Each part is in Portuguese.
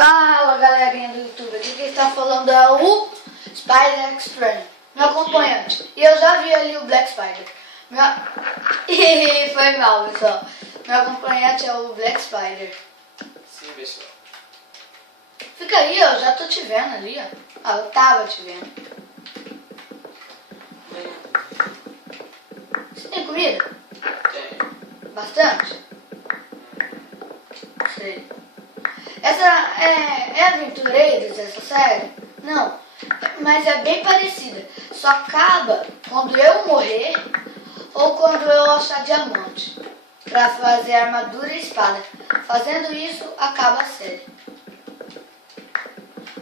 Fala galerinha do YouTube, aqui quem está falando é o Spider Extreme, meu acompanhante. E eu já vi ali o Black Spider. Foi mal, pessoal. Meu acompanhante é o Black Spider. Sim, pessoal. Fica aí, eu já tô te vendo ali, ó. Ah, eu tava te vendo. Você tem comida? Tem. Bastante? Sei. Essa é Aventureiros, essa série? Não, mas é bem parecida. Só acaba quando eu morrer ou quando eu achar diamante pra fazer armadura e espada. Fazendo isso, acaba a série.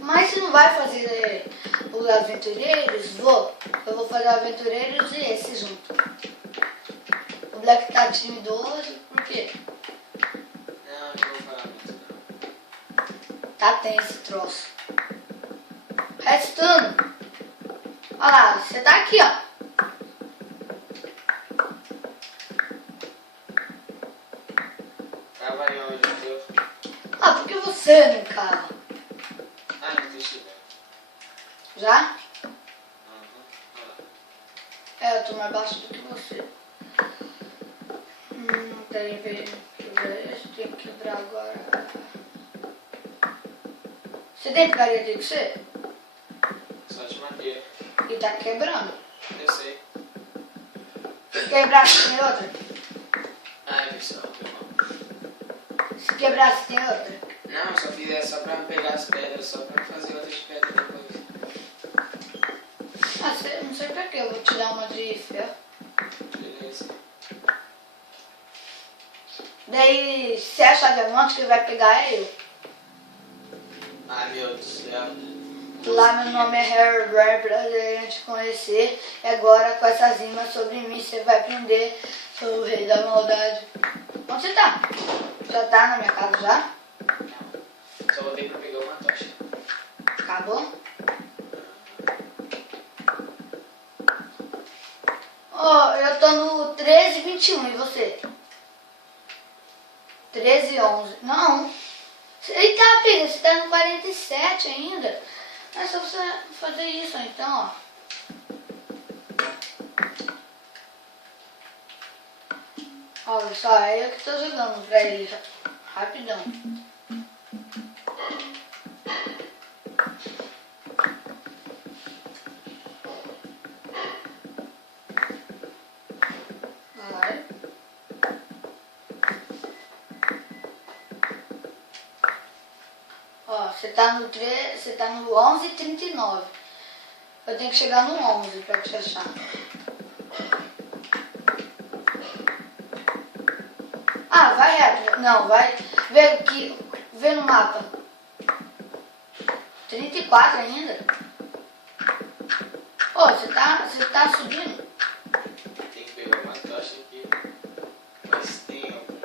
Mas se não vai fazer os Aventureiros, eu vou fazer Aventureiros e esse junto. O Black tá timidoso, por quê? Não vou falar muito não. Tá tenso esse troço. Restando. Olha lá, você tá aqui, ó. Cava aí onde, viu? Ah, por que você não cava? Ah, não deixa eu ver. Já? Olha lá. É, eu tô mais baixo do que você. Tem que quebrar esse, tem que quebrar agora. Você tem parede com você? Só de madeira. E tá quebrando. Eu sei. Se quebrasse, tem outra? Ai, pessoal, foi mal. Se quebrasse, tem outra? Não, só fiz essa só pra pegar as pedras, só pra fazer outras pedras depois. Ah, não sei pra que, eu vou te dar uma de ferro. Beleza. Daí, se achar diamante, quem vai pegar é eu. Ai, meu Deus do céu. Lá meu nome é Harry Bear, prazer em te conhecer. E agora com essas rimas sobre mim você vai aprender. Sou o rei da maldade. Onde você tá? Já tá na minha casa já? Não. Só voltei pra pegar uma tocha. Acabou? Ó, eu tô no 13:21 e você? 13:11. Não. Eita, filho, você tá no 47 ainda. É só você fazer isso, então, ó. Olha só, é eu que tô jogando pra ele. Rapidão. Vai. Ó, você tá no 11:39. Eu tenho que chegar no 11 pra te achar. Ah, vai reto. Não, vai. Vê aqui. Vê no mapa. 34 ainda. Ô, você tá subindo? Tem que pegar uma tocha aqui. Mas tem algum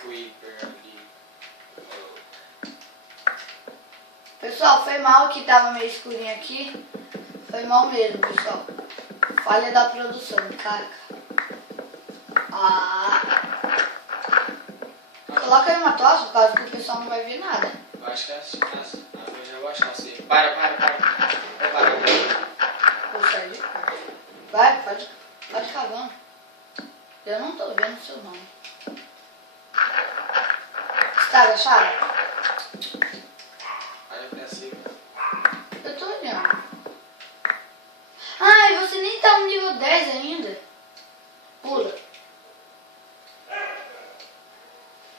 creeper ali. Pessoal, foi mal que tava meio escurinho aqui. Foi mal mesmo, pessoal. Falha da produção, cara. Ah. Coloca aí uma tocha, por causa que o pessoal não vai ver nada. Eu acho que é assim. Eu já vou achar você. Para. Vai parar. Vou sair de cá. Vai, pode cavando. Eu não tô vendo o seu nome. Está agachado? Olha pra cima. Eu tô olhando. Ai, você nem tá no nível 10 ainda. Pula.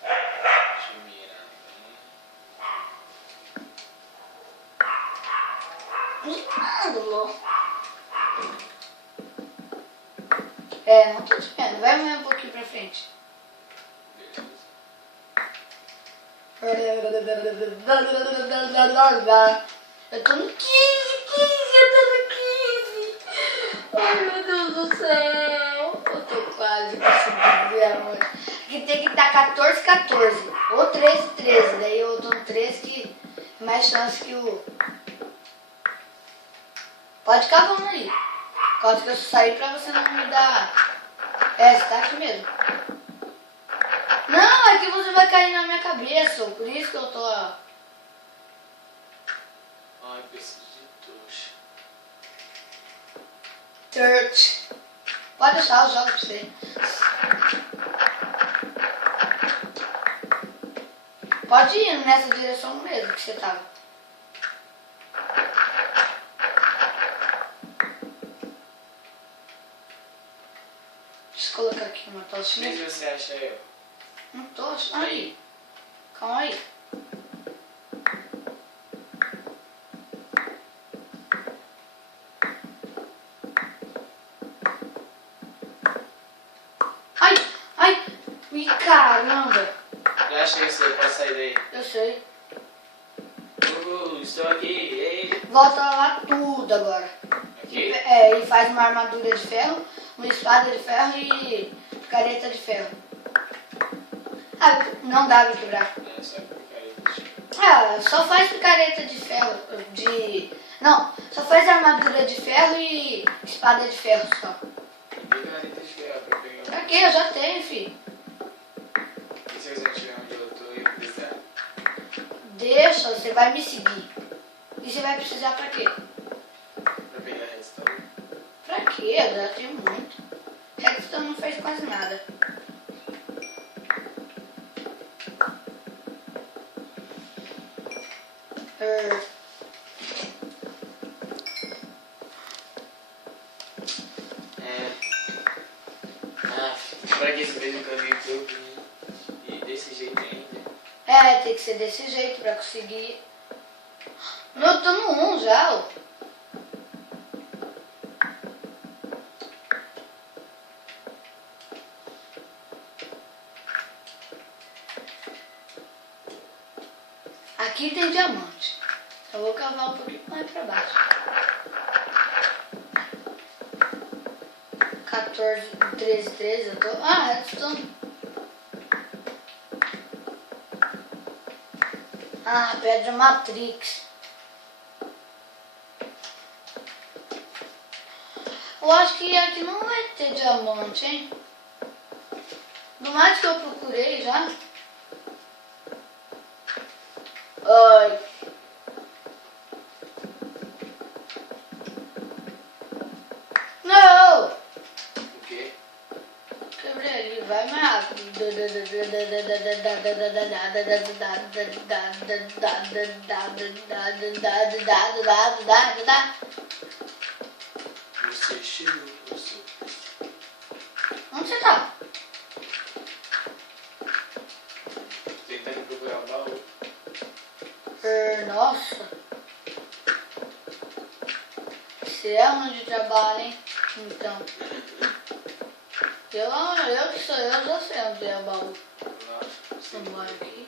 Deixa eu mirar. Ângulo. É, não tô te vendo. Vai mais um pouquinho pra frente. Eu tô no 15, eu tô no 15. Ai, meu Deus do céu. Eu tô quase conseguindo, amor. Aqui tem que estar 14. Ou 13. Daí eu tô no 13 que é mais chance que o... Pode cavando aí. Quando que eu sair pra você não me dar... É, você tá aqui mesmo. Não, é que você vai cair na minha cabeça. Por isso que eu tô... Ai, preciso de tocha. Dirt. Pode deixar, eu jogo pra você. Pode ir nessa direção mesmo que você tava. Deixa eu colocar aqui uma Vê tochinha. se você acha eu. Não tô achando. Aí. Calma aí. Ai, ai. Ih, caramba. Já achei você, pode sair daí. Eu sei. Estou aqui, ei. Volta lá tudo agora. Aqui? E faz uma armadura de ferro, uma espada de ferro e careta de ferro. Ah, não dá pra quebrar. É, só picareta. Ah, só faz picareta de ferro, Não, só faz armadura de ferro e espada de ferro só. Picareta de ferro pra pegar. Pra quê? Eu já tenho, filho. E se você não tiver onde eu tô e eu precisar? Deixa, você vai me seguir. E você vai precisar pra quê? Pra pegar redstone? Pra quê? Eu já tenho muito. Redstone não fez quase nada. Pra que esse mesmo caminho que eu vim? E desse jeito ainda? Tem que ser desse jeito pra conseguir. Eu tô no 1 já, ó. Aqui tem diamante. Eu vou cavar um pouquinho mais pra baixo. 14, 13, 13, eu tô... Ah, redstone. Ah, pedra Matrix. Eu acho que aqui não vai ter diamante, hein? Do mais que eu procurei já. Ai. Não! O quê? Quebrei ali, vai mais rápido. Você chegou, você. Onde você tá? Tentando procurar o baú. Nossa. Você é onde trabalha, hein? Então. Eu que sou eu, já sei onde é o baú. Nossa, Eu moro aqui.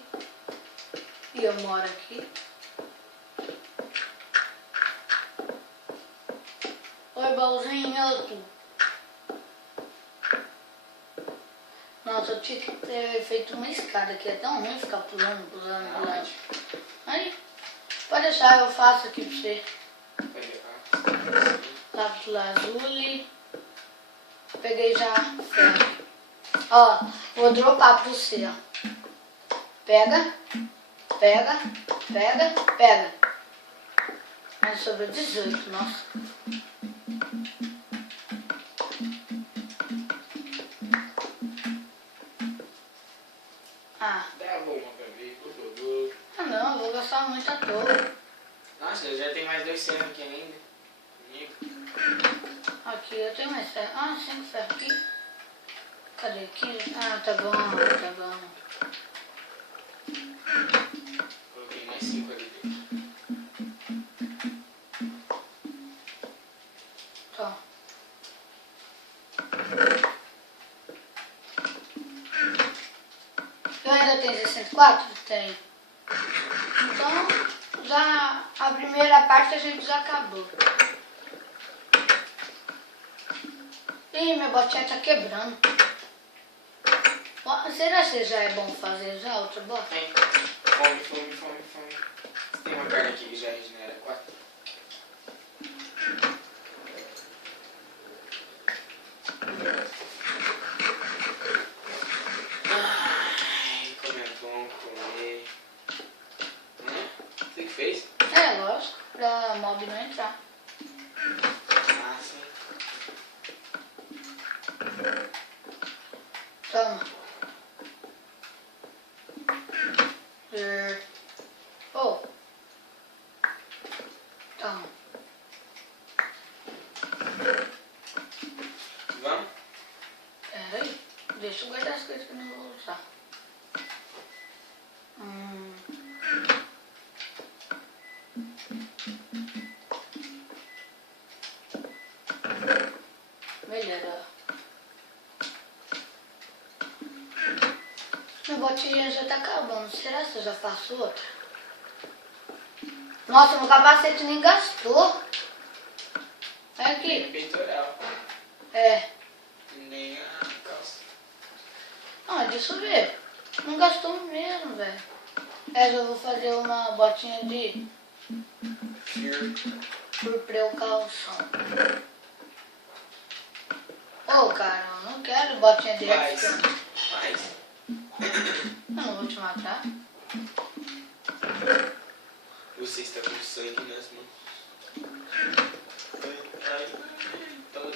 E eu moro aqui. Oi, baúzinho. Nossa, eu tinha que ter feito uma escada aqui. É tão ruim ficar pulando. Aí, pode deixar, eu faço aqui pra você. Lápis lazuli. Peguei já ferro. Ó, vou dropar pra você, ó. Pega, pega, pega, pega. Mas sobrou 18, nossa. Ah. Dá bom pra mim, por favor. Ah não, eu vou gastar muito à toa. Nossa, eu já tenho mais 2 cenas aqui ainda. Comigo. Aqui eu tenho mais ferro. Ah, 5 ferro aqui. Cadê aqui? Ah, tá bom, tá bom. Coloquei mais 5 ali dentro. Tá. Eu ainda tenho 64? Tenho. Então, já a primeira parte a gente já acabou. Ih, minha botinha tá quebrando. Será que já é bom fazer já outra bota? Tem. Fome, fome, fome, fome. Tem uma carne aqui que já regenera 4. fez? É, lógico, pra mob não entrar. Ah, sim. Toma. Oh. Toma. Vamos? Peraí. Deixa eu guardar as coisas que eu não vou usar. Melhor. Minha botinha já tá acabando. Será que eu já faço outra? Nossa, meu capacete nem gastou. Olha aqui. Peitoral. É. Nem a calça. Ah, deixa eu ver. Não gastou mesmo, velho. Essa eu vou fazer uma botinha de... por precaução. Ô, cara, eu não quero botinha de redstone. Mas. Eu não vou te matar. Você está com sangue nas mãos. Ai, toma.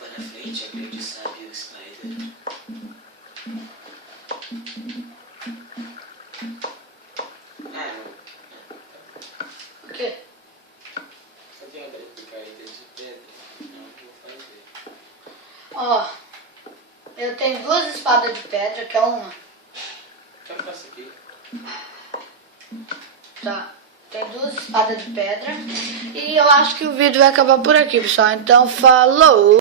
Vá na frente, aprende o sábio Spider. Ah, não. O quê? Cadê a caída de pedra? Não vou fazer. Ó, eu tenho 2 espadas de pedra, que é uma. Então eu faço aqui. Tá. Tem 2 espadas de pedra. E eu acho que o vídeo vai acabar por aqui, pessoal. Então, falou!